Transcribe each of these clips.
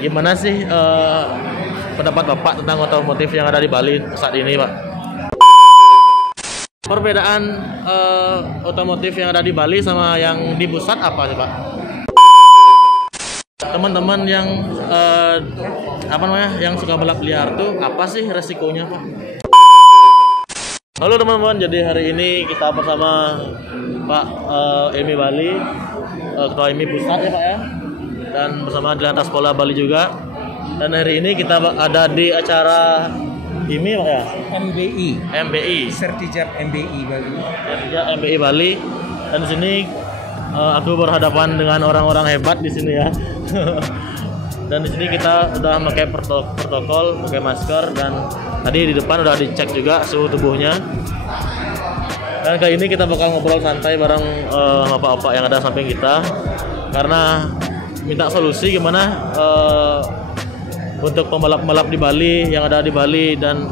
Gimana sih pendapat Bapak tentang otomotif yang ada di Bali saat ini, Pak? Perbedaan otomotif yang ada di Bali sama yang di pusat apa sih, Pak? Teman-teman yang yang suka balap liar tuh apa sih resikonya, Pak? Halo teman-teman, jadi hari ini kita bersama Pak IMI Bali, Ketua IMI Pusat ya Pak ya, dan bersama di Lantas Pola Bali juga. Dan hari ini kita ada di acara IMI Pak ya? MBI. Sertijab MBI Bali. Sertijab MBI Bali. Dan di sini aku berhadapan dengan orang-orang hebat di sini ya. Dan di sini kita udah pakai protokol, pakai masker, dan tadi di depan udah dicek juga suhu tubuhnya. Dan kali ini kita bakal ngobrol santai bareng bapak-bapak yang ada samping kita, karena minta solusi gimana untuk pembalap-pembalap di Bali yang ada di Bali, dan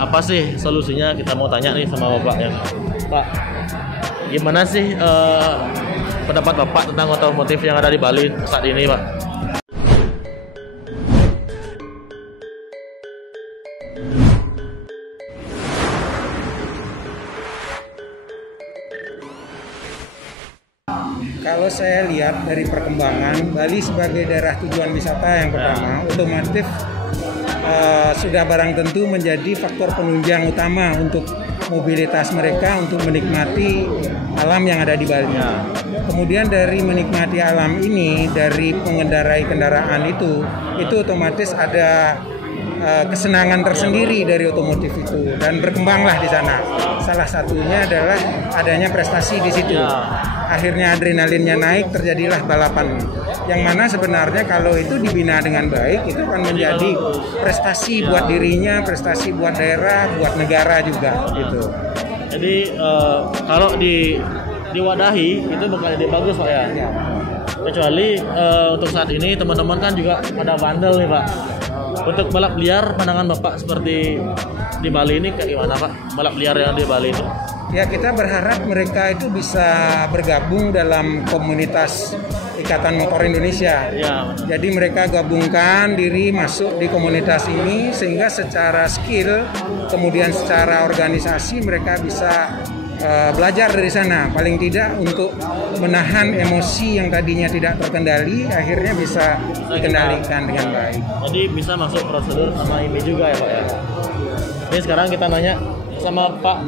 apa sih solusinya. Kita mau tanya nih sama bapak ya, Pak, gimana sih pendapat bapak tentang otomotif yang ada di Bali saat ini, Pak? Kalau saya lihat dari perkembangan Bali sebagai daerah tujuan wisata yang pertama, otomotif sudah barang tentu menjadi faktor penunjang utama untuk mobilitas mereka untuk menikmati alam yang ada di Bali. Kemudian dari menikmati alam ini, dari pengendarai kendaraan itu otomatis ada kesenangan tersendiri dari otomotif itu, dan berkembanglah di sana. Salah satunya adalah adanya prestasi di situ. Akhirnya adrenalinnya naik, terjadilah balapan. Yang mana sebenarnya kalau itu dibina dengan baik, itu akan menjadi prestasi buat dirinya, prestasi buat daerah, buat negara juga gitu. Jadi kalau diwadahi itu bakal jadi bagus Pak ya. Kecuali untuk saat ini teman-teman kan juga pada bandel nih Pak. Untuk balap liar, pandangan Bapak seperti di Bali ini kayak gimana Pak? Balap liar yang di Bali itu? Ya, kita berharap mereka itu bisa bergabung dalam komunitas Ikatan Motor Indonesia. Ya. Jadi mereka gabungkan diri masuk di komunitas ini, sehingga secara skill, kemudian secara organisasi mereka bisa belajar dari sana. Paling tidak untuk menahan emosi yang tadinya tidak terkendali, akhirnya bisa dikendalikan dengan baik. Jadi bisa masuk prosedur sama IMI juga ya Pak ya. Ini sekarang kita nanya sama Pak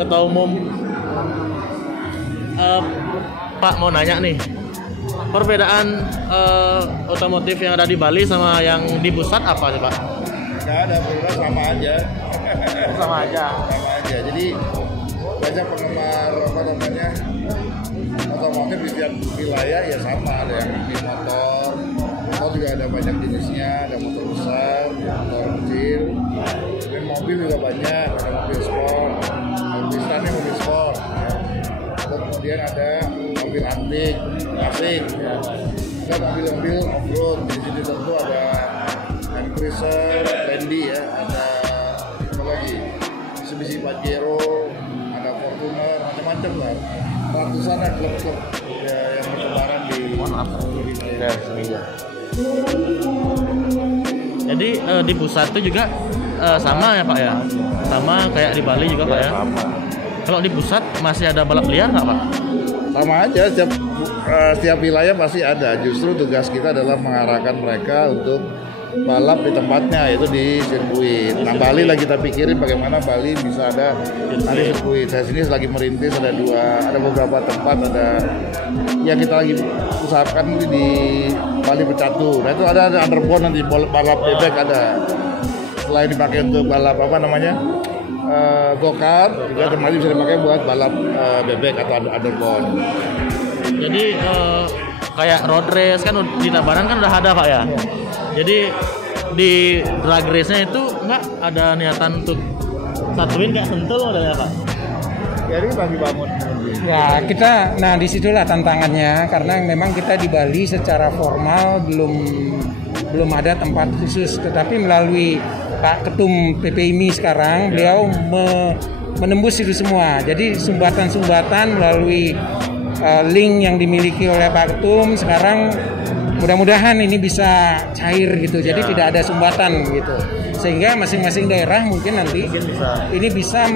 Ketua Umum. Pak mau nanya nih, perbedaan otomotif yang ada di Bali sama yang di pusat apa sih Pak? Nggak ada perbedaan, sama aja. Sama aja. Sama aja. Jadi banyak penggemar otomotif di setiap wilayah ya sama. Ada yang di motor juga ada banyak jenisnya. Ada motor besar, motor kecil. Dan mobil juga banyak. Ada mobil sport, mobil standar, mobil sport. Kemudian ada mobil antik, klasik. Ada mobil-mobil off-road. Di sini tentu ada Land Cruiser, Landy ya. Ada apa lagi? Mitsubishi Pajero, ada Fortuner, macam-macam lah. Ratusan klub-klub yang bertebaran di Indonesia. Jadi di pusat itu juga sama ya Pak ya? Sama kayak di Bali juga Pak ya? Sama. Kalau di pusat masih ada balap liar nggak Pak? Sama aja, setiap wilayah pasti ada. Justru tugas kita adalah mengarahkan mereka untuk balap di tempatnya, yaitu di sirkuit. Nah, Bali lagi kita pikirin bagaimana Bali bisa ada nanti sirkuit. Saya sini lagi merintis ada beberapa tempat, ada yang kita lagi usahakan di Bali Pecatu. Nah itu ada underbone nanti balap bebek ada. Selain dipakai untuk balap go-kart, juga termasuk bisa dipakai buat balap bebek atau underbone. Jadi kayak road race kan di Tabanan kan udah ada Pak ya. Jadi di drag race-nya itu nggak ada niatan untuk satuin kayak Sentul ada ya Pak? Jadi bagi bangun. Ya, disitulah tantangannya, karena memang kita di Bali secara formal belum ada tempat khusus, tetapi melalui Pak Ketum PPIMI sekarang, beliau menembus itu semua. Jadi sumbatan-sumbatan melalui link yang dimiliki oleh Pak Ketum sekarang mudah-mudahan ini bisa cair gitu, jadi tidak ada sumbatan gitu, sehingga masing-masing daerah mungkin nanti ini bisa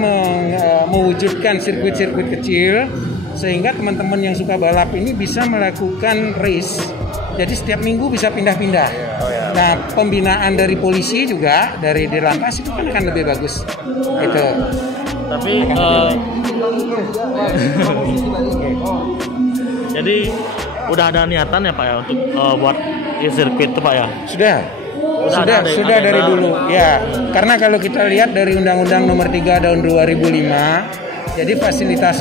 mewujudkan sirkuit-sirkuit kecil, sehingga teman-teman yang suka balap ini bisa melakukan race. Jadi setiap minggu bisa pindah-pindah. Nah, pembinaan dari polisi juga dari Dirlantas itu kan akan lebih bagus. Itu. Tapi jadi udah ada niatan ya Pak ya untuk buat sirkuit itu Pak ya? Sudah dari dulu ya. Karena kalau kita lihat dari Undang-Undang Nomor 3 Tahun 2005, jadi fasilitas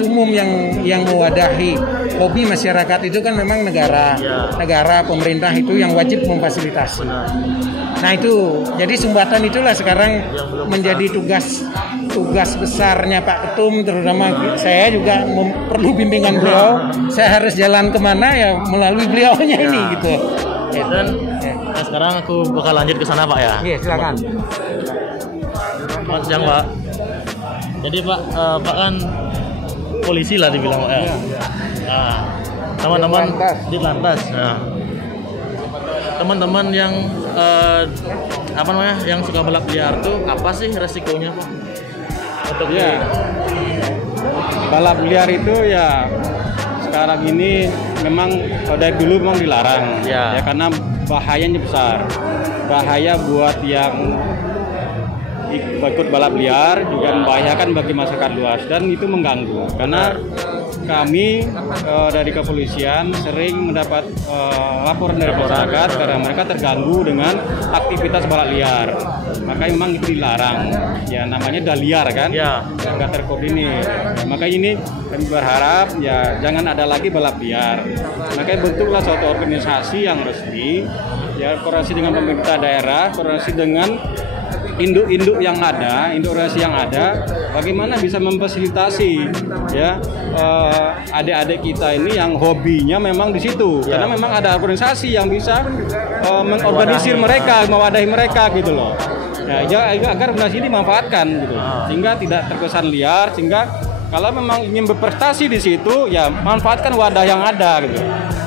umum yang mewadahi hobi masyarakat itu kan memang negara pemerintah itu yang wajib memfasilitasi. Nah itu, jadi sumbatan itulah sekarang menjadi tugas besarnya Pak Ketum, terutama saya juga perlu bimbingan beliau. Saya harus jalan kemana ya melalui beliaunya ini gitu. Dan sekarang aku bakal lanjut ke sana Pak ya. Iya silakan. Selamat siang Pak. Jadi Pak kan polisi lah dibilang Pak ya. Nah, teman-teman di lantas. Nah, teman-teman yang yang suka balap liar tuh apa sih resikonya Pak? Untuk balap liar itu ya sekarang ini memang dari dulu memang dilarang ya karena bahayanya besar. Bahaya buat yang ikut balap liar juga membahayakan bagi masyarakat luas dan itu mengganggu karena kami dari kepolisian sering mendapat laporan dari masyarakat karena mereka terganggu dengan aktivitas balap liar, maka memang itu dilarang ya, namanya dah liar kan nggak terkoordinir. Maka ini kami berharap ya jangan ada lagi balap liar, makanya bentuklah suatu organisasi yang resmi ya, koordinasi dengan pemerintah daerah, koordinasi dengan induk-induk yang ada, induk organisasi yang ada, bagaimana bisa memfasilitasi ya adik-adik kita ini yang hobinya memang di situ, karena memang ada organisasi yang bisa mengorganisir mereka, mewadahi mereka gitu loh. Ya, agar organisasi ini dimanfaatkan gitu, sehingga tidak terkesan liar, sehingga kalau memang ingin berprestasi di situ, ya manfaatkan wadah yang ada gitu,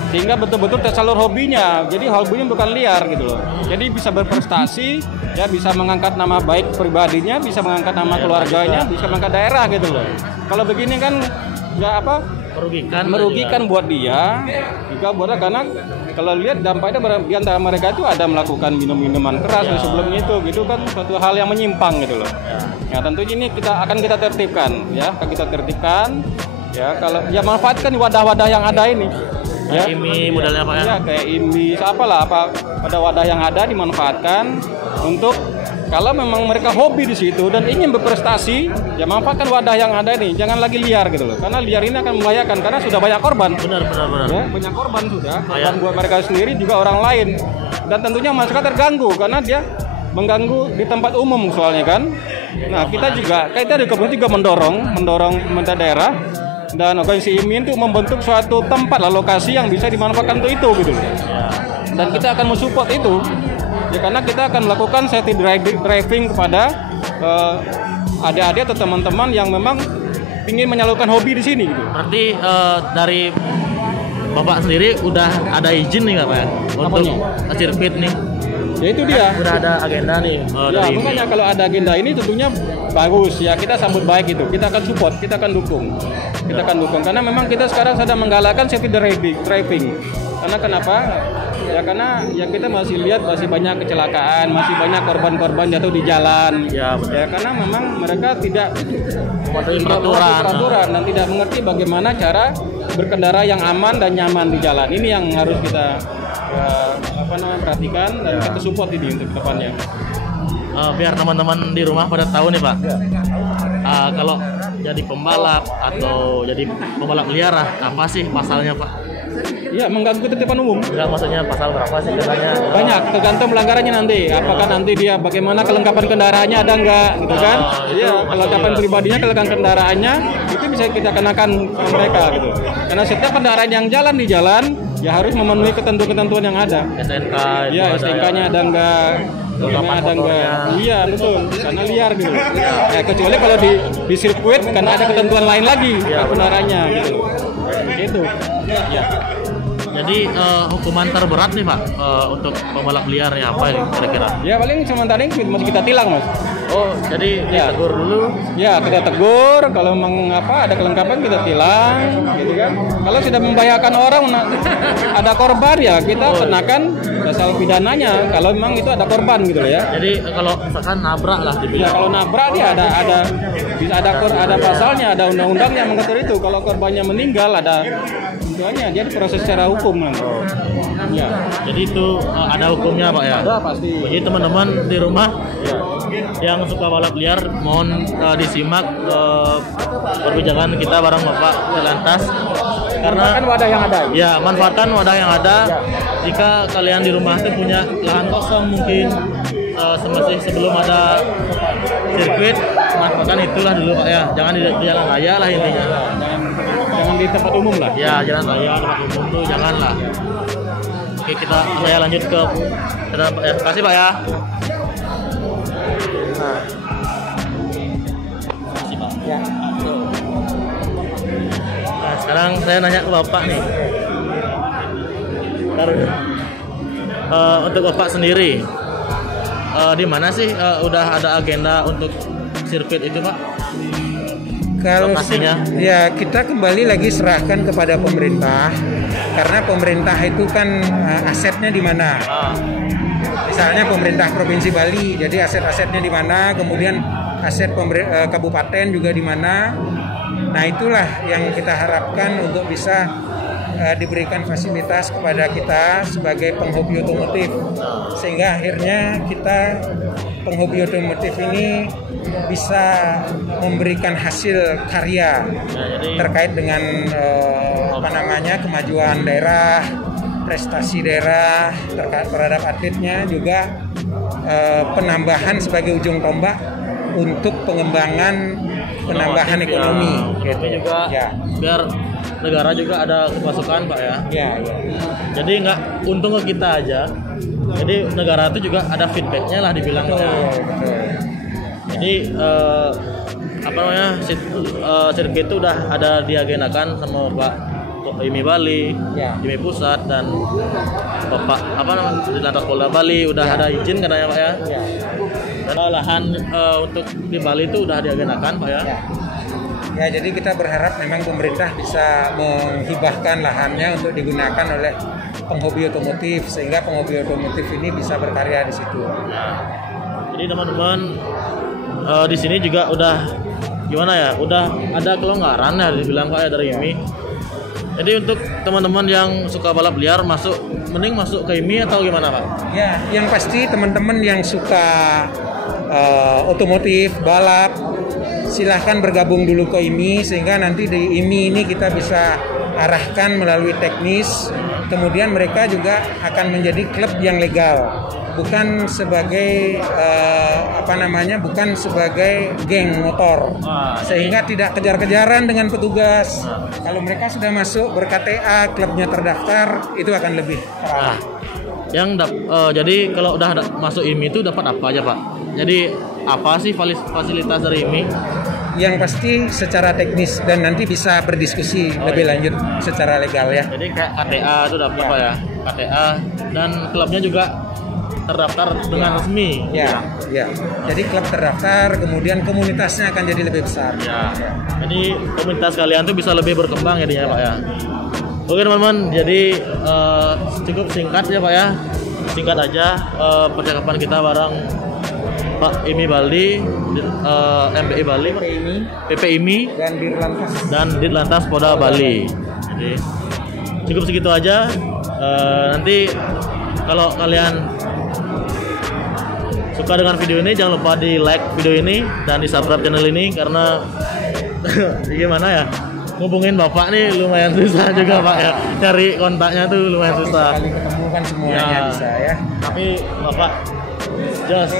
sehingga betul-betul tersalur hobinya. Jadi hobinya bukan liar gitu loh. Jadi bisa berprestasi, ya bisa mengangkat nama baik pribadinya, bisa mengangkat nama keluarganya, bisa mengangkat daerah gitu loh. Kalau begini kan ya merugikan buat dia juga buat, karena kalau lihat dampaknya di antara mereka itu ada melakukan minum-minuman keras dan sebelumnya itu gitu kan suatu hal yang menyimpang gitu loh. Ya tentu ini akan kita tertibkan ya, ya kalau ya manfaatkan wadah-wadah yang ada ini. Ya, IMI modalnya Pak ya? Ya kayak IMI, pada wadah yang ada dimanfaatkan untuk kalau memang mereka hobi di situ dan ingin berprestasi, ya manfaatkan wadah yang ada ini, jangan lagi liar gitu loh. Karena liar ini akan membahayakan karena sudah banyak korban. Benar. Ya, banyak korban sudah. Korban buat mereka sendiri juga orang lain. Dan tentunya masyarakat terganggu karena dia mengganggu di tempat umum soalnya kan. Nah, kita di Kepolisian juga mendorong pemerintah daerah dan organisasi IMI untuk membentuk suatu tempat lokasi yang bisa dimanfaatkan untuk itu gitu. Dan kita akan mensupport itu. Ya karena kita akan melakukan safety driving kepada adik-adik atau teman-teman yang memang ingin menyalurkan hobi di sini gitu. Berarti dari Bapak sendiri udah ada izin nih nggak Pak untuk sirkuit nih? Ya itu dia. Udah ada agenda nih. Ya makanya kalau ada agenda ini tentunya bagus ya, kita sambut baik itu. Kita akan support, kita akan dukung. Karena memang kita sekarang sedang menggalakkan safety driving. Karena kenapa? Ya karena ya kita masih lihat masih banyak kecelakaan, masih banyak korban-korban jatuh di jalan. Ya karena memang mereka tidak mematuhi peraturan dan tidak mengerti bagaimana cara berkendara yang aman dan nyaman di jalan. Ini yang harus kita perhatikan dan kita support ini untuk depannya. Biar teman-teman di rumah pada tahu nih Pak. Kalau jadi pembalap atau jadi pembalap liar apa sih pasalnya Pak? Iya, mengganggu ketertiban umum. Enggak, maksudnya pasal berapa sih katanya? Banyak, tergantung pelanggarannya nanti. Apakah nanti dia bagaimana kelengkapan kendaraannya ada enggak gitu kan? Iya, kelengkapan pribadinya, kelengkapan kendaraannya itu bisa kita kenakan mereka gitu. Karena setiap kendaraan yang jalan di jalan ya harus memenuhi ketentuan-ketentuan yang ada. STNK. Iya, STNK-nya ada enggak? Ada enggak? Iya, betul. Karena liar gitu. Ya, kecuali kalau di sirkuit karena ada ketentuan lain lagi kendaraannya gitu. Gitu. Ya. Jadi hukuman terberat nih Pak untuk pembalap liar ya apa ini kira-kira? Ya paling sementara ini masih kita tilang Mas. Oh, jadi Ya. ditegur dulu. Ya kita tegur, kalau memang ada kelengkapan kita tilang, gitu kan. Kalau sudah membahayakan orang, ada korban ya kita kenakan pasal pidananya. Kalau memang itu ada korban gitu loh ya. Jadi kalau misalkan nabrak lah Ya dibilang. kalau nabrak dia bisa ada pasalnya, ada undang-undangnya mengatur itu. Kalau korbannya meninggal ada tentunya dia diproses secara hukum nanti. Ya. Jadi itu ada hukumnya Pak ya. Ada pasti. Jadi teman-teman di rumah yang suka balap liar mohon disimak perbincangan kita bareng Bapak Dirlantas karena Kan wadah yang ada. ya manfaatkan wadah yang ada. Jika kalian di rumah tuh punya lahan kosong mungkin masih sebelum ada sirkuit, manfaatkan itulah dulu Pak ya. Jangan di jalan raya lah intinya. Jangan di tempat umum lah. Ya jalan raya tempat umum tuh janganlah. Oke saya lanjut ke terima kasih Pak ya. Makasih Pak. Ya. Nah, sekarang saya nanya ke Bapak nih. Untuk Bapak sendiri, di mana sih udah ada agenda untuk sirkuit itu Pak? Kalau Lokasinya? ya kita kembali lagi serahkan kepada pemerintah karena pemerintah itu kan asetnya di mana. Misalnya pemerintah Provinsi Bali, jadi aset-asetnya di mana, kemudian aset kabupaten juga di mana. Nah itulah yang kita harapkan untuk bisa diberikan fasilitas kepada kita sebagai penghobi otomotif, sehingga akhirnya kita penghobi otomotif ini bisa memberikan hasil karya terkait dengan kemajuan daerah, prestasi daerah terhadap atletnya, juga penambahan sebagai ujung tombak untuk penambahan ekonomi. Gitu juga Ya. biar negara juga ada pemasukan Pak ya. Ya. Jadi nggak untung ke kita aja. Jadi negara itu juga ada feedbacknya lah dibilang Pak ya. Betul. Jadi sirkuit itu udah ada diagendakan sama Pak IMI Bali, Ya. IMI Pusat dan Bapak Dirlantas Polda Bali udah ada izin katanya Pak ya. Ya. Dan lahan untuk di Bali itu udah diagendakan Pak ya. Ya, jadi kita berharap memang pemerintah bisa menghibahkan lahannya untuk digunakan oleh penghobi otomotif sehingga penghobi otomotif ini bisa berkarya di situ. Nah, jadi teman-teman di sini juga udah gimana ya? Udah ada kelonggaran ya dibilang Pak ya dari IMI. Jadi untuk teman-teman yang suka balap liar mending masuk ke IMI atau gimana Pak? Ya, yang pasti teman-teman yang suka otomotif, balap, silahkan bergabung dulu ke IMI sehingga nanti di IMI ini kita bisa arahkan melalui teknis. Kemudian mereka juga akan menjadi klub yang legal, bukan sebagai bukan sebagai geng motor, sehingga tidak kejar-kejaran dengan petugas. Kalau mereka sudah masuk ber-KTA, klubnya terdaftar, itu akan lebih terarah. Jadi kalau udah masuk IMI itu dapat apa aja Pak? Jadi apa sih fasilitas dari IMI? Yang pasti secara teknis dan nanti bisa berdiskusi lebih lanjut secara legal ya. Jadi kayak KTA itu dapat Pak ya? KTA dan klubnya juga terdaftar dengan resmi. Ya. Jadi klub terdaftar, kemudian komunitasnya akan jadi lebih besar. Ya. Jadi komunitas kalian tuh bisa lebih berkembang jadinya Pak ya. Oke teman-teman, jadi cukup singkat ya Pak ya. Singkat aja percakapan kita bareng Pak IMI Bali, MPI Bali, PP IMI dan Dirlantas Polda Bali. Jadi cukup segitu aja. Nanti kalau kalian suka dengan video ini jangan lupa di like video ini dan di subscribe channel ini karena gimana ya, ngubungin Bapak nih lumayan susah juga Pak ya, cari kontaknya tuh lumayan susah. Sekali ketemu kan semuanya bisa ya. Tapi Bapak just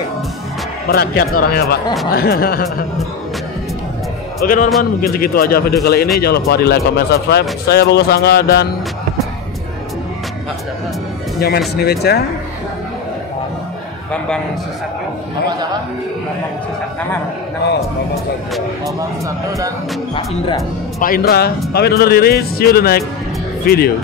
merakyat orangnya Pak. Oke teman-teman, mungkin segitu aja video kali ini. Jangan lupa di like, comment, subscribe. Saya Bagus Angga dan Nyoman Sniweca, Bambang Susatyo. Bapak siapa? Bambang Susatyo. Bambang Susatyo dan Pak Indra. Pak Indra. Pamit undur diri. See you the next video.